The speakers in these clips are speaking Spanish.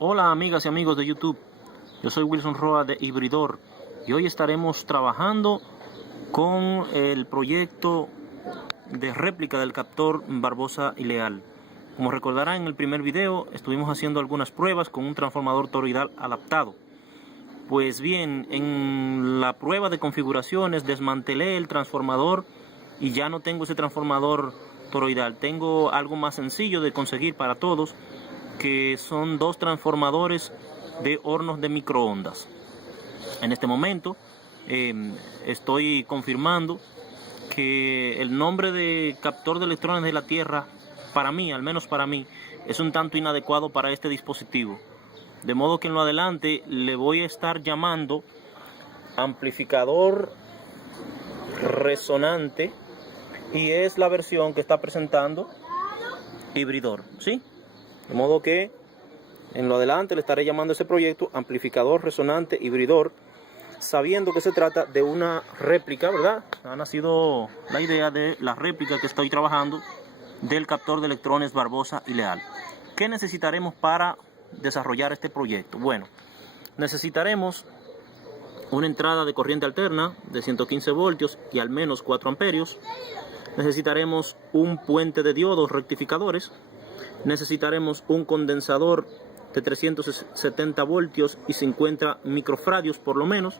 Hola amigas y amigos de YouTube, yo soy Wilson Roa de Hibridor y hoy estaremos trabajando con el proyecto de réplica del captor Barbosa y Leal. Como recordarán, en el primer video estuvimos haciendo algunas pruebas con un transformador toroidal adaptado. Pues bien, en la prueba de configuraciones desmantelé el transformador y ya no tengo ese transformador toroidal. Tengo algo más sencillo de conseguir para todos, que son dos transformadores de hornos de microondas. En este momento estoy confirmando que el nombre de captor de electrones de la Tierra, para mí, al menos para mí, es un tanto inadecuado para este dispositivo. De modo que en lo adelante le voy a estar llamando amplificador resonante, y es la versión que está presentando Hibridor, ¿sí? De modo que en lo adelante le estaré llamando a ese proyecto amplificador resonante Hibridor, sabiendo que se trata de una réplica, ¿verdad? Ha nacido la idea de la réplica que estoy trabajando del captor de electrones Barbosa y Leal. ¿Qué necesitaremos para desarrollar este proyecto? Bueno, necesitaremos una entrada de corriente alterna de 115 voltios y al menos 4 amperios. Necesitaremos un puente de diodos rectificadores. Necesitaremos un condensador de 370 voltios y 50 microfradios por lo menos.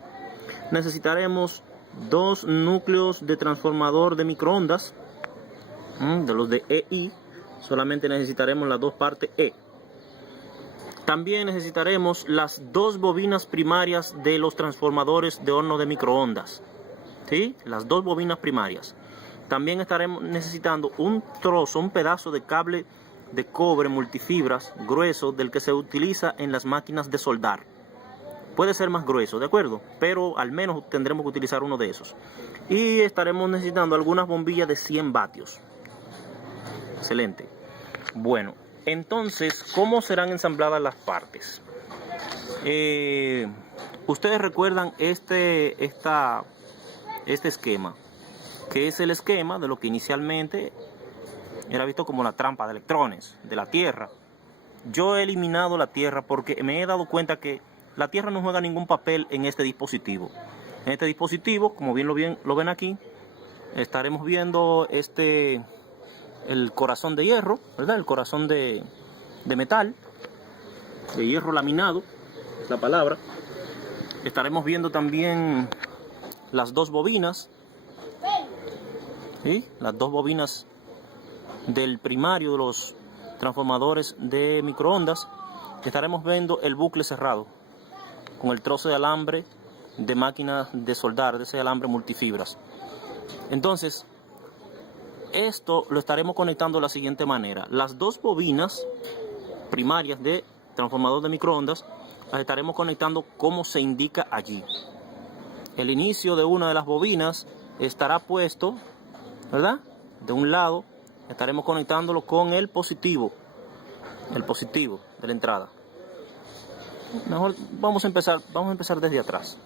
Necesitaremos dos núcleos de transformador de microondas, de los de EI. Solamente necesitaremos las dos partes E. También necesitaremos las dos bobinas primarias de los transformadores de horno de microondas, ¿sí? Las dos bobinas primarias. También estaremos necesitando un trozo, un pedazo de cable de cobre multifibras grueso, del que se utiliza en las máquinas de soldar. Puede ser más grueso, ¿de acuerdo? Pero al menos tendremos que utilizar uno de esos. Y estaremos necesitando algunas bombillas de 100 vatios. Excelente. Bueno, entonces, ¿cómo serán ensambladas las partes? Ustedes recuerdan este esquema, que es el esquema de lo que inicialmente era visto como la trampa de electrones de la Tierra. Yo he eliminado la Tierra porque me he dado cuenta que la Tierra no juega ningún papel en este dispositivo. En este dispositivo, como bien lo ven aquí, estaremos viendo el corazón de hierro, ¿verdad? El corazón de metal, de hierro laminado, es la palabra. Estaremos viendo también las dos bobinas, ¿sí? Las dos bobinas del primario de los transformadores de microondas. Estaremos viendo el bucle cerrado con el trozo de alambre de máquina de soldar, de ese alambre multifibras. Entonces, esto lo estaremos conectando de la siguiente manera. Las dos bobinas primarias de transformador de microondas las estaremos conectando como se indica allí. El inicio de una de las bobinas estará puesto, ¿verdad? De un lado estaremos conectándolo con el positivo de la entrada. Mejor vamos a empezar desde atrás.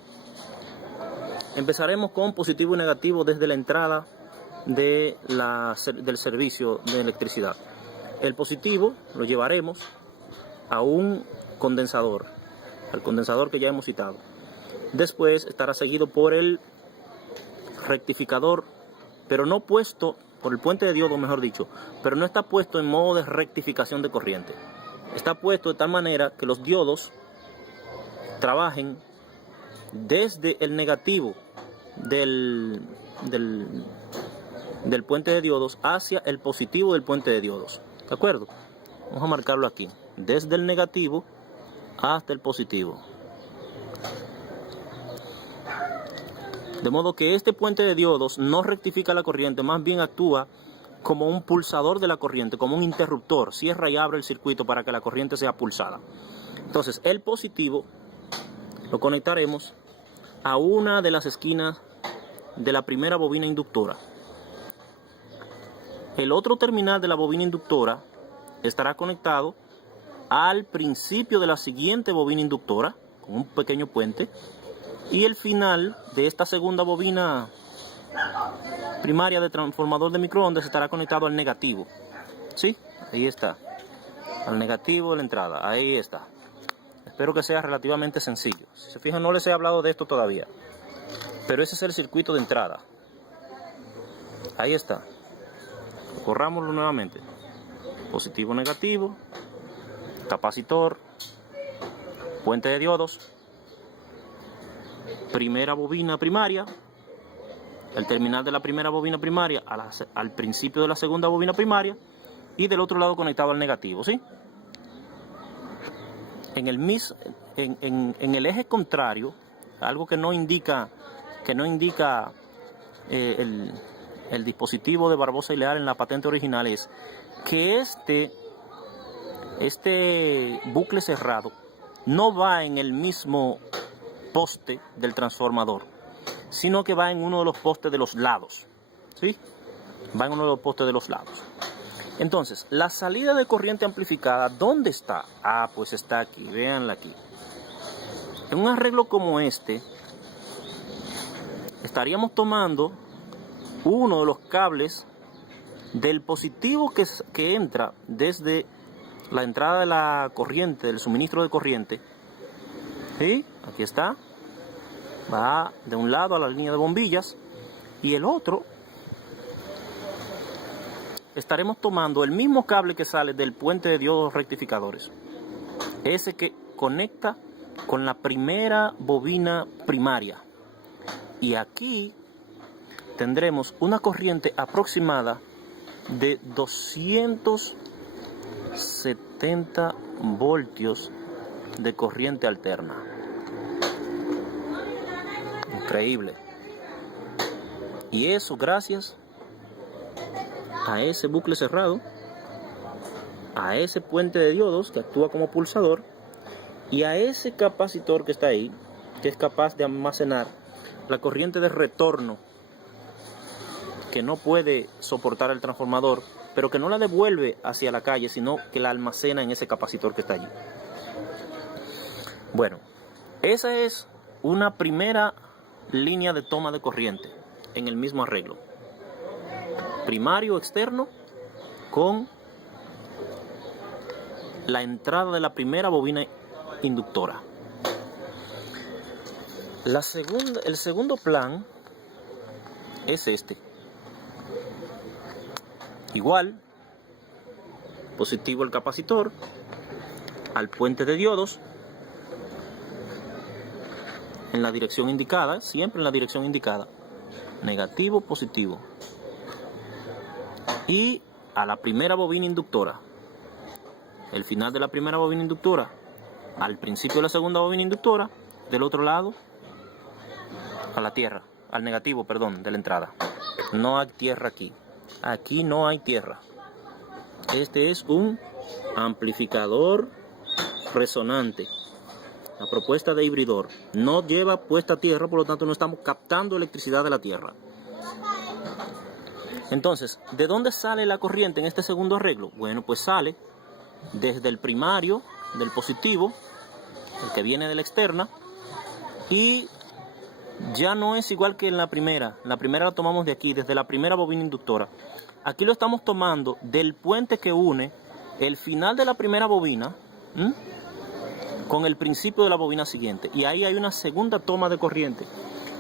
Empezaremos con positivo y negativo desde la entrada del servicio de electricidad. El positivo lo llevaremos a un condensador, al condensador que ya hemos citado. Después estará seguido por el rectificador, pero no puesto por el puente de diodo, mejor dicho, pero no está puesto en modo de rectificación de corriente. Está puesto de tal manera que los diodos trabajen desde el negativo del puente de diodos hacia el positivo del puente de diodos. ¿De acuerdo? Vamos a marcarlo aquí. Desde el negativo hasta el positivo. De modo que este puente de diodos no rectifica la corriente, más bien actúa como un pulsador de la corriente, como un interruptor. Cierra y abre el circuito para que la corriente sea pulsada. Entonces, el positivo lo conectaremos a una de las esquinas de la primera bobina inductora. El otro terminal de la bobina inductora estará conectado al principio de la siguiente bobina inductora, con un pequeño puente. Y el final de esta segunda bobina primaria de transformador de microondas estará conectado al negativo. ¿Sí? Ahí está. Al negativo de la entrada. Ahí está. Espero que sea relativamente sencillo. Si se fijan, no les he hablado de esto todavía. Pero ese es el circuito de entrada. Ahí está. Corrámoslo nuevamente. Positivo, negativo. Capacitor. Puente de diodos. Primera bobina primaria. El terminal de la primera bobina primaria al principio de la segunda bobina primaria. Y del otro lado conectado al negativo, ¿sí? En el eje contrario, algo que no indica el dispositivo de Barbosa y Leal en la patente original, es que este bucle cerrado no va en el mismo poste del transformador, sino que va en uno de los postes de los lados, ¿sí? Va en uno de los postes de los lados. Entonces, la salida de corriente amplificada, ¿dónde está? Ah, pues está aquí, véanla aquí. En un arreglo como este, estaríamos tomando uno de los cables del positivo que entra desde la entrada de la corriente, del suministro de corriente. ¿Sí? Aquí está. Va de un lado a la línea de bombillas y el otro estaremos tomando el mismo cable que sale del puente de diodos rectificadores, ese que conecta con la primera bobina primaria, y aquí tendremos una corriente aproximada de 270 voltios de corriente alterna. Increíble. Y eso gracias a ese bucle cerrado, a ese puente de diodos que actúa como pulsador y a ese capacitor que está ahí, que es capaz de almacenar la corriente de retorno que no puede soportar el transformador, pero que no la devuelve hacia la calle, sino que la almacena en ese capacitor que está allí. Bueno, esa es una primera línea de toma de corriente en el mismo arreglo. Primario externo con la entrada de la primera bobina inductora. El segundo plan es este. Igual, positivo el capacitor, al puente de diodos, en la dirección indicada, siempre en la dirección indicada, negativo, positivo. Y a la primera bobina inductora, el final de la primera bobina inductora al principio de la segunda bobina inductora, del otro lado a la tierra, al negativo, perdón, de la entrada. No hay tierra aquí, aquí no hay tierra. Este es un amplificador resonante. La propuesta de hibridor no lleva puesta tierra, por lo tanto no estamos captando electricidad de la tierra. Entonces, ¿de dónde sale la corriente en este segundo arreglo? Bueno, pues sale desde el primario, del positivo, el que viene de la externa, y ya no es igual que en la primera. La primera la tomamos de aquí, desde la primera bobina inductora. Aquí lo estamos tomando del puente que une el final de la primera bobina con el principio de la bobina siguiente. Y ahí hay una segunda toma de corriente.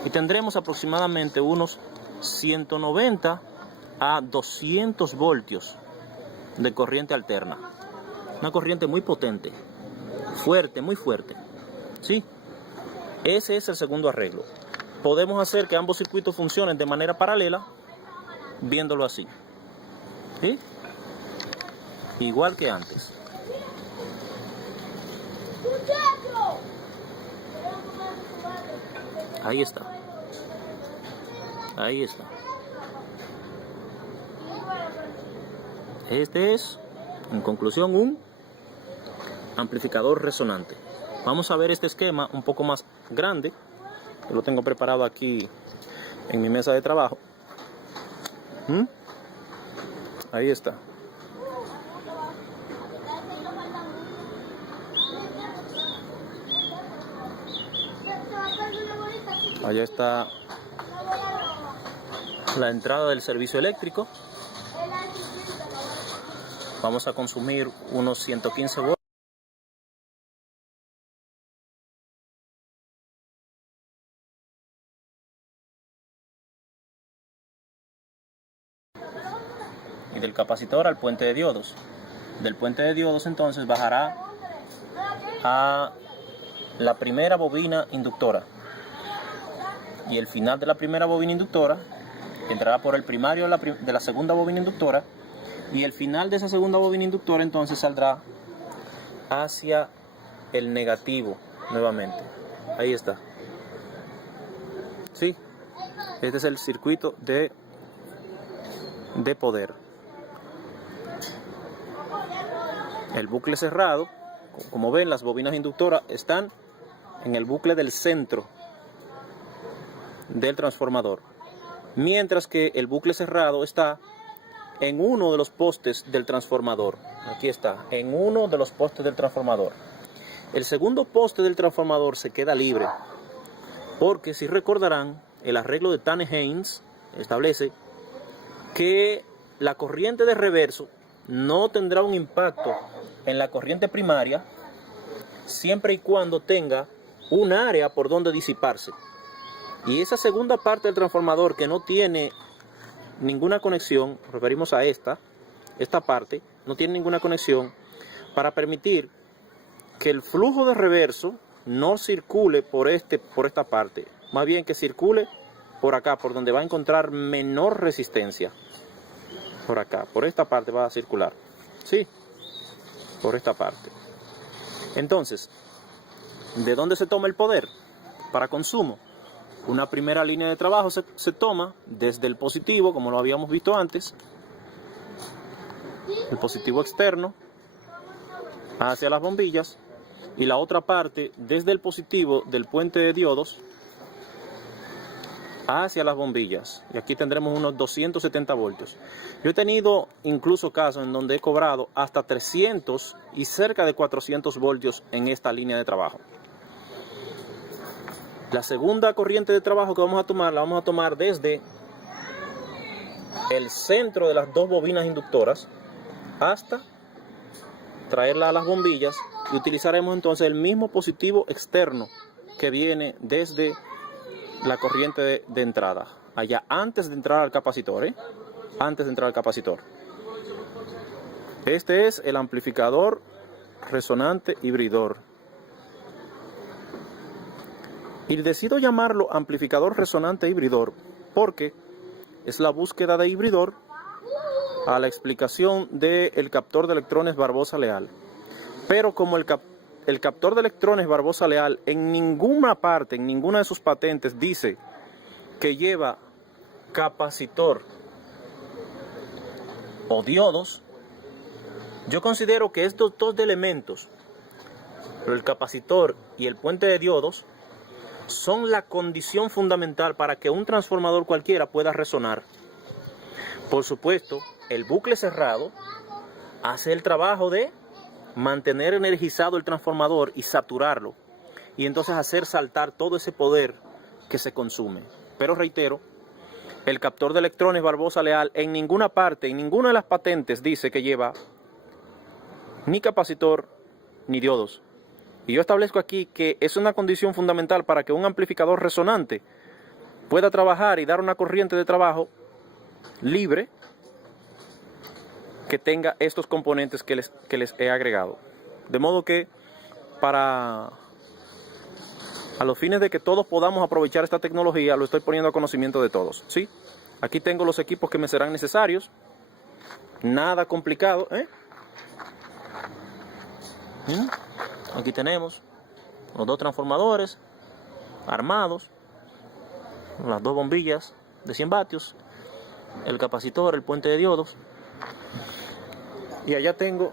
Y tendremos aproximadamente unos 190 a 200 voltios de corriente alterna. Una corriente muy potente, fuerte, muy fuerte. ¿Sí? Ese es el segundo arreglo. Podemos hacer que ambos circuitos funcionen de manera paralela, viéndolo así. ¿Sí? Igual que antes. Ahí está. Ahí está. Este es, en conclusión, un amplificador resonante. Vamos a ver este esquema un poco más grande. Yo lo tengo preparado aquí en mi mesa de trabajo. Ahí está. Allá está la entrada del servicio eléctrico. Vamos a consumir unos 115 voltios. del capacitor al puente de diodos. Del puente de diodos entonces bajará a la primera bobina inductora. Y el final de la primera bobina inductora entrará por el primario de la segunda bobina inductora. Y el final de esa segunda bobina inductora entonces saldrá hacia el negativo nuevamente. Ahí está. Sí, este es el circuito de poder. El bucle cerrado, como ven, las bobinas inductoras están en el bucle del centro del transformador, mientras que el bucle cerrado está en uno de los postes del transformador. Aquí está, en uno de los postes del transformador. El segundo poste del transformador se queda libre, porque si recordarán, el arreglo de Tanner-Haynes establece que la corriente de reverso no tendrá un impacto en la corriente primaria siempre y cuando tenga un área por donde disiparse. Y esa segunda parte del transformador que no tiene ninguna conexión, referimos a esta parte, no tiene ninguna conexión para permitir que el flujo de reverso no circule por esta parte, más bien que circule por acá, por donde va a encontrar menor resistencia. Por acá, por esta parte va a circular. Sí, por esta parte. Entonces, ¿de dónde se toma el poder para consumo? Una primera línea de trabajo se toma desde el positivo, como lo habíamos visto antes, el positivo externo hacia las bombillas, y la otra parte desde el positivo del puente de diodos hacia las bombillas, y aquí tendremos unos 270 voltios. Yo he tenido incluso casos en donde he cobrado hasta 300 y cerca de 400 voltios en esta línea de trabajo. La segunda corriente de trabajo que vamos a tomar, la vamos a tomar desde el centro de las dos bobinas inductoras hasta traerla a las bombillas, y utilizaremos entonces el mismo positivo externo que viene desde la corriente de entrada, allá antes de entrar al capacitor, antes de entrar al capacitor. Este es el amplificador resonante hibridor. Y decido llamarlo amplificador resonante hibridor porque es la búsqueda de hibridor a la explicación del captor de electrones Barbosa Leal. Pero como el captor de electrones Barbosa Leal en ninguna parte, en ninguna de sus patentes dice que lleva capacitor o diodos, yo considero que estos dos elementos, el capacitor y el puente de diodos, son la condición fundamental para que un transformador cualquiera pueda resonar. Por supuesto, el bucle cerrado hace el trabajo de mantener energizado el transformador y saturarlo, y entonces hacer saltar todo ese poder que se consume. Pero reitero, el captor de electrones Barbosa Leal en ninguna parte, en ninguna de las patentes dice que lleva ni capacitor ni diodos. Y yo establezco aquí que es una condición fundamental para que un amplificador resonante pueda trabajar y dar una corriente de trabajo libre que tenga estos componentes que les he agregado. De modo que a los fines de que todos podamos aprovechar esta tecnología, lo estoy poniendo a conocimiento de todos, ¿sí? Aquí tengo los equipos que me serán necesarios. Nada complicado, Aquí tenemos los dos transformadores armados, las dos bombillas de 100 vatios, el capacitor, el puente de diodos, y allá tengo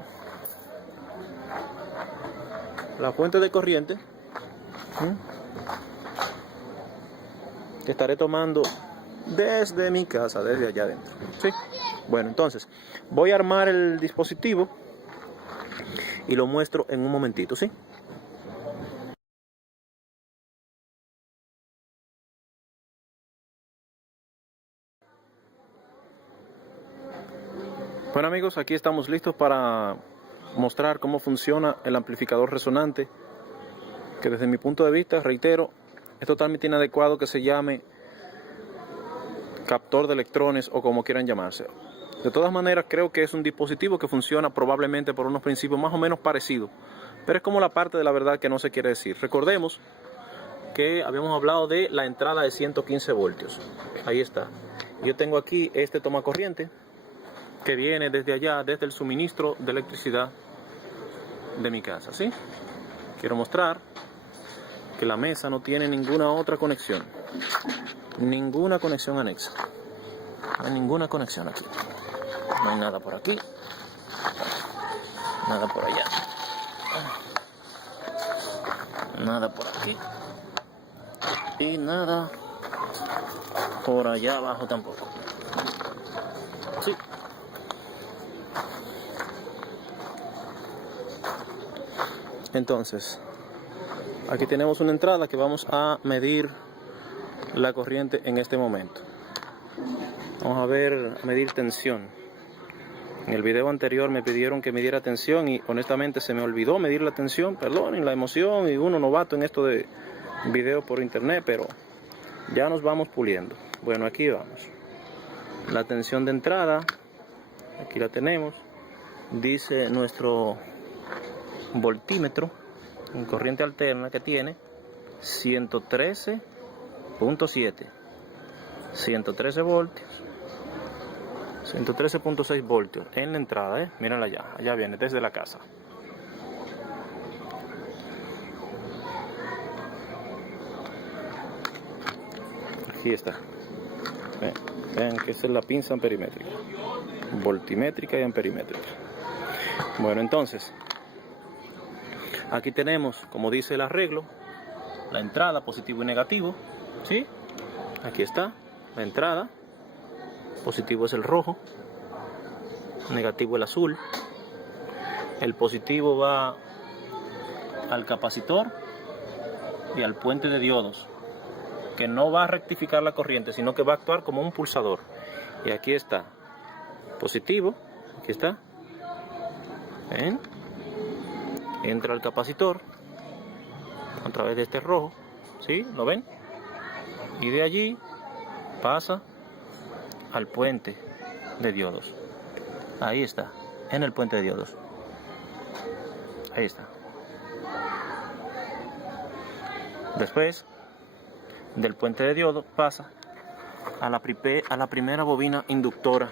la fuente de corriente que estaré tomando desde mi casa, desde allá adentro, ¿sí? Bueno, entonces voy a armar el dispositivo y lo muestro en un momentito, ¿sí? Bueno amigos, aquí estamos listos para mostrar cómo funciona el amplificador resonante, que desde mi punto de vista, reitero, es totalmente inadecuado que se llame captor de electrones o como quieran llamarse. De todas maneras, creo que es un dispositivo que funciona probablemente por unos principios más o menos parecidos, pero es como la parte de la verdad que no se quiere decir. Recordemos que habíamos hablado de la entrada de 115 voltios. Ahí está. Yo tengo aquí este toma corriente que viene desde allá, desde el suministro de electricidad de mi casa, ¿sí? Quiero mostrar que la mesa no tiene ninguna otra conexión, ninguna conexión anexa, no hay ninguna conexión aquí, no hay nada por aquí, nada por allá, nada por aquí y nada por allá abajo tampoco. Sí. Entonces, aquí tenemos una entrada que vamos a medir la corriente en este momento. Vamos a medir tensión. En el video anterior me pidieron que midiera tensión y honestamente se me olvidó medir la tensión, perdonen la emoción y uno novato en esto de video por internet, pero ya nos vamos puliendo. Bueno, aquí vamos. La tensión de entrada, aquí la tenemos, dice nuestro voltímetro en corriente alterna que tiene 113.7, 113 voltios, 113.6 voltios en la entrada, mírenla allá viene desde la casa. Aquí está. Vean que esta es la pinza amperimétrica, voltimétrica y amperimétrica. Bueno, entonces aquí tenemos, como dice el arreglo, la entrada positivo y negativo, ¿sí? Aquí está la entrada, positivo es el rojo, negativo el azul. El positivo va al capacitor y al puente de diodos, que no va a rectificar la corriente, sino que va a actuar como un pulsador. Y aquí está, positivo, aquí está, ¿ven? Entra al capacitor a través de este rojo, ¿sí? ¿Lo ven? Y de allí pasa al puente de diodos. Ahí está, en el puente de diodos. Ahí está. Después del puente de diodos pasa a la primera bobina inductora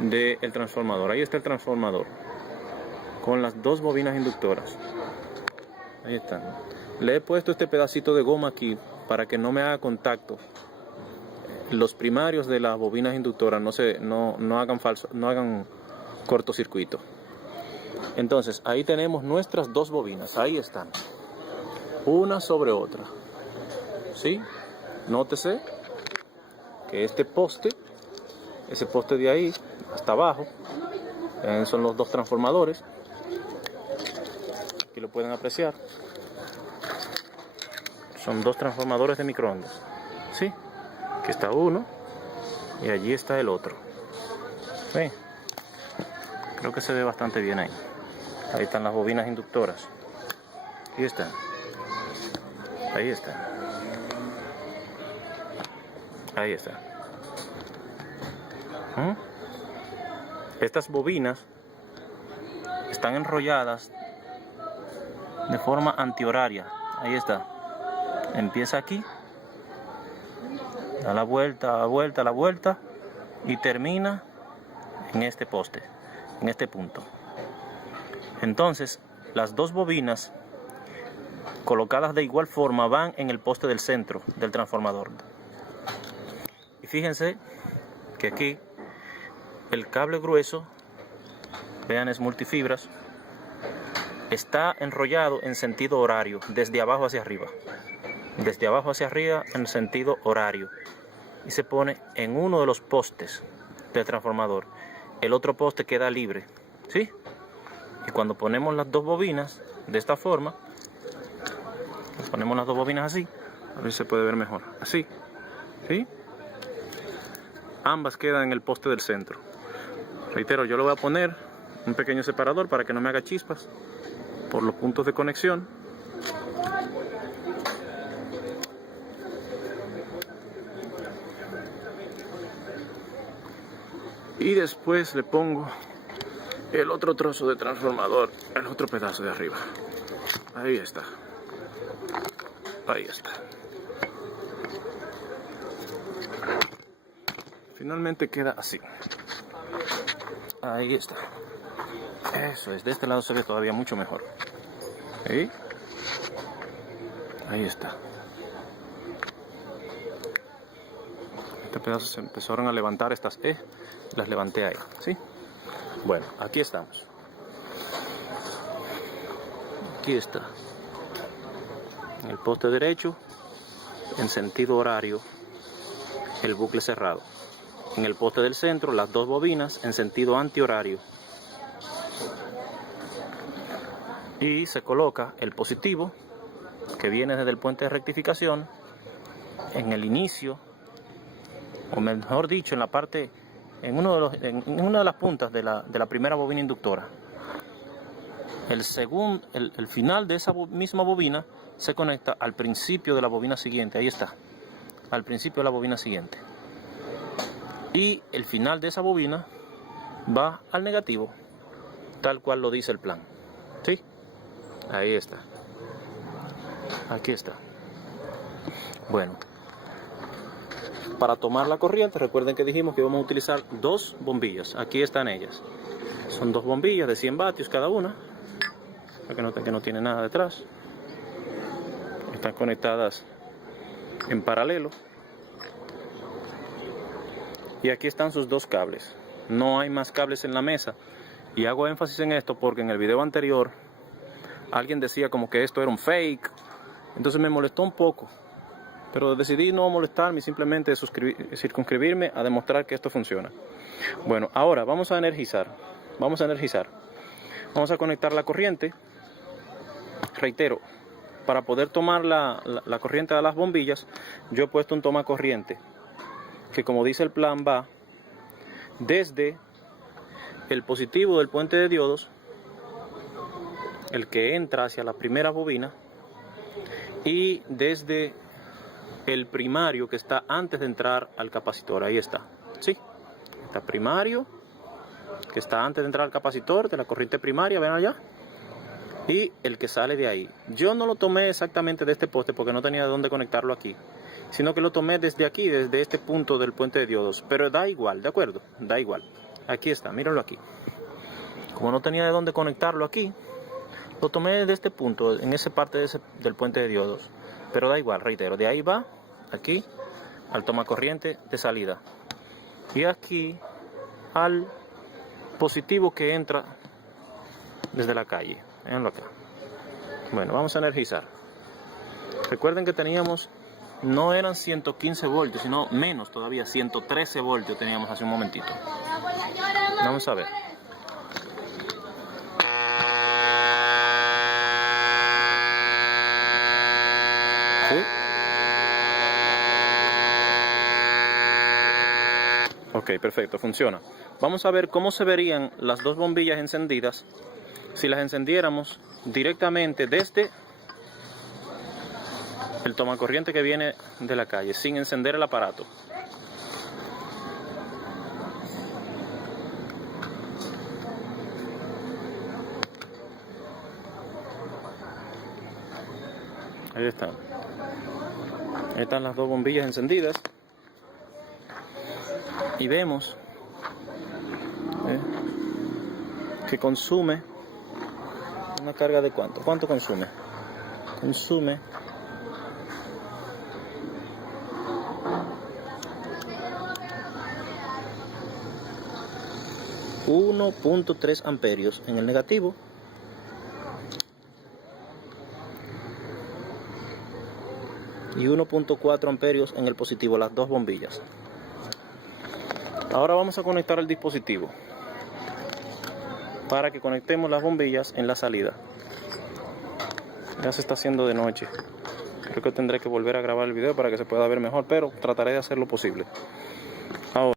del transformador. Ahí está el transformador con las dos bobinas inductoras. Ahí están. Le he puesto este pedacito de goma aquí para que no me haga contacto. Los primarios de las bobinas inductoras no hagan cortocircuito. Entonces ahí tenemos nuestras dos bobinas. Ahí están, una sobre otra, ¿sí? Nótese que ese poste de ahí hasta abajo son los dos transformadores. Aquí lo pueden apreciar. Son dos transformadores de microondas, ¿sí? Aquí está uno y allí está el otro. ¿Sí? Creo que se ve bastante bien ahí. Ahí están las bobinas inductoras. Ahí están. Ahí está. Ahí está. Estas bobinas están enrolladas de forma antihoraria. Ahí está. Empieza aquí, da la vuelta y termina en este poste, en este punto. Entonces, las dos bobinas colocadas de igual forma van en el poste del centro del transformador. Y fíjense que aquí el cable grueso, vean, es multifibras, está enrollado en sentido horario, desde abajo hacia arriba. Desde abajo hacia arriba en sentido horario. Y se pone en uno de los postes del transformador. El otro poste queda libre, ¿sí? Y cuando ponemos las dos bobinas de esta forma, ponemos las dos bobinas así, a ver si se puede ver mejor, así, ¿sí? Ambas quedan en el poste del centro. Reitero, yo le voy a poner un pequeño separador para que no me haga chispas por los puntos de conexión. Y después le pongo el otro trozo de transformador, el otro pedazo de arriba. Ahí está. Ahí está. Finalmente queda así. Ahí está. Eso es, de este lado se ve todavía mucho mejor. ¿Sí? Ahí está. Este pedazo se empezaron a levantar estas E. Las levanté ahí. ¿Sí? Bueno, aquí estamos. Aquí está. En el poste derecho, en sentido horario, el bucle cerrado. En el poste del centro, las dos bobinas en sentido antihorario. Y se coloca el positivo, que viene desde el puente de rectificación, en el inicio, o mejor dicho, en la parte, en una de las puntas de la primera bobina inductora. El final de esa misma bobina se conecta al principio de la bobina siguiente. Ahí está, al principio de la bobina siguiente. Y el final de esa bobina va al negativo, tal cual lo dice el plan. ¿Sí? Ahí está. Aquí está. Bueno, para tomar la corriente, recuerden que dijimos que íbamos a utilizar dos bombillas. Aquí están ellas. Son dos bombillas de 100 vatios cada una. Para que noten que no tiene nada detrás. Están conectadas en paralelo. Y aquí están sus dos cables. No hay más cables en la mesa. Y hago énfasis en esto porque en el video anterior alguien decía como que esto era un fake. Entonces me molestó un poco. Pero decidí no molestarme y simplemente circunscribirme a demostrar que esto funciona. Bueno, ahora vamos a energizar. Vamos a conectar la corriente. Reitero, para poder tomar la corriente de las bombillas, yo he puesto un toma corriente, que como dice el plan va desde el positivo del puente de diodos, el que entra hacia la primera bobina, y desde el primario que está antes de entrar al capacitor. Ahí está, ¿sí? Está primario, que está antes de entrar al capacitor de la corriente primaria, ven allá, y el que sale de ahí. Yo no lo tomé exactamente de este poste porque no tenía de dónde conectarlo aquí, sino que lo tomé desde aquí, desde este punto del puente de diodos, pero da igual, ¿de acuerdo? Da igual. Aquí está, mírenlo aquí. Como no tenía de dónde conectarlo aquí, lo tomé de este punto, en esa parte del puente de diodos, pero da igual, reitero, de ahí va, aquí, al toma corriente de salida, y aquí al positivo que entra desde la calle. Véanlo acá. Bueno, vamos a energizar. Recuerden que teníamos, no eran 115 voltios, sino menos todavía, 113 voltios teníamos hace un momentito. Vamos a ver. ¿Sí? Ok, perfecto, funciona. Vamos a ver cómo se verían las dos bombillas encendidas si las encendiéramos directamente desde el tomacorriente que viene de la calle, sin encender el aparato. Ahí están. Ahí están las dos bombillas encendidas. Y vemos que consume una carga de ¿cuánto? ¿Cuánto consume? Consume 1.3 amperios en el negativo y 1.4 amperios en el positivo, las dos bombillas. Ahora vamos a conectar el dispositivo para que conectemos las bombillas en la salida. Ya se está haciendo de noche. Creo que tendré que volver a grabar el video para que se pueda ver mejor, pero trataré de hacer lo posible. Ahora.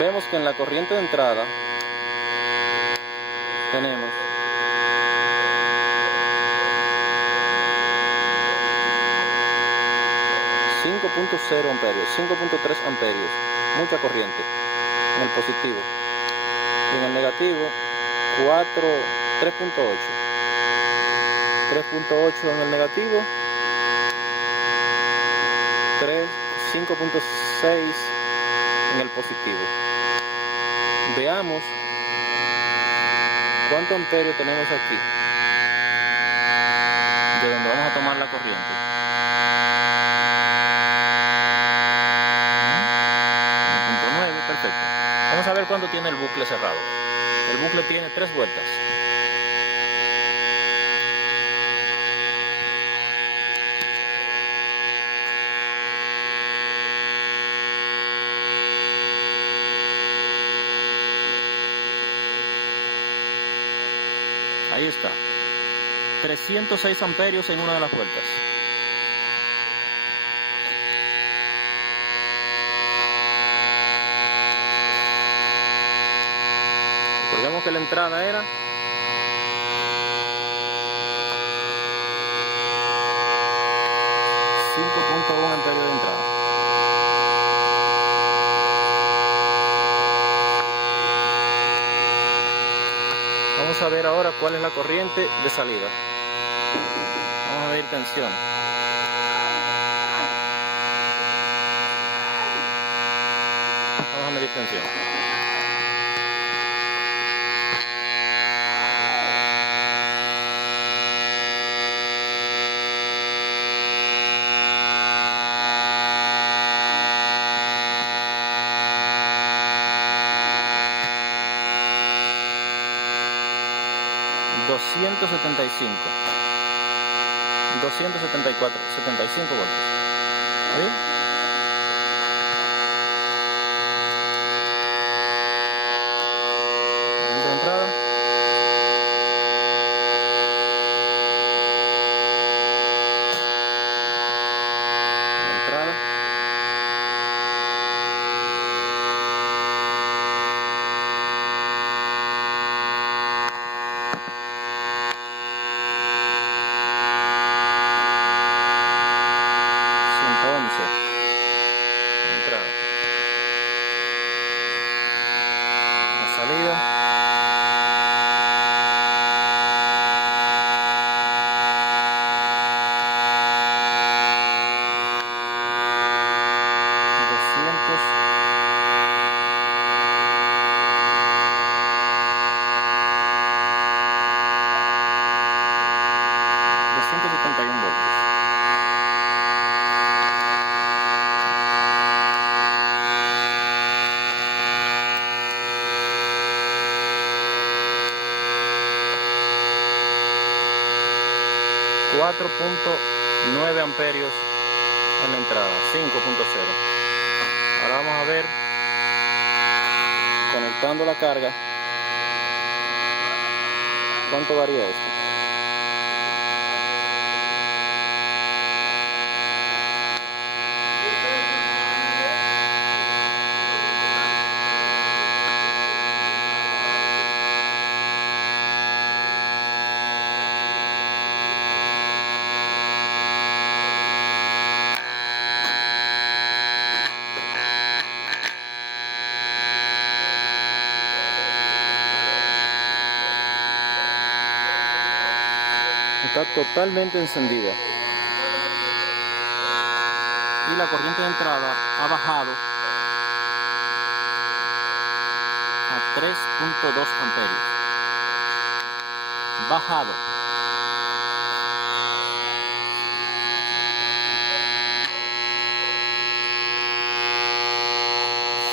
Vemos que en la corriente de entrada tenemos 5.0 amperios, 5.3 amperios, mucha corriente en el positivo, y en el negativo 3.8 en el negativo, 5.6 en el positivo. Veamos cuánto amperio tenemos aquí, de donde vamos a tomar la corriente. 1.9, perfecto. Vamos a ver cuánto tiene el bucle cerrado. El bucle tiene 3 vueltas. Ahí está. 306 amperios en una de las vueltas. Recordemos que la entrada era 5.1 amperios de entrada. Vamos a ver ahora cuál es la corriente de salida. Vamos a medir tensión. Vamos a medir tensión. $275, 274, 75 voltios. ¿Está bien? De entrada. La entrada. Entrada. La salida. $271 voltios. $4.9 amperios en la entrada, 5.0. Ahora vamos a ver, conectando la carga, cuánto varía esto. Está totalmente encendida y la corriente de entrada ha bajado a 3.2 amperios. Bajado.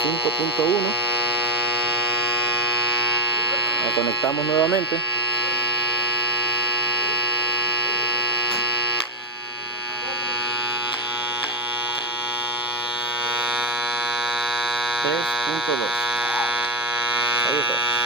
$5.1. La conectamos nuevamente. Ahí está.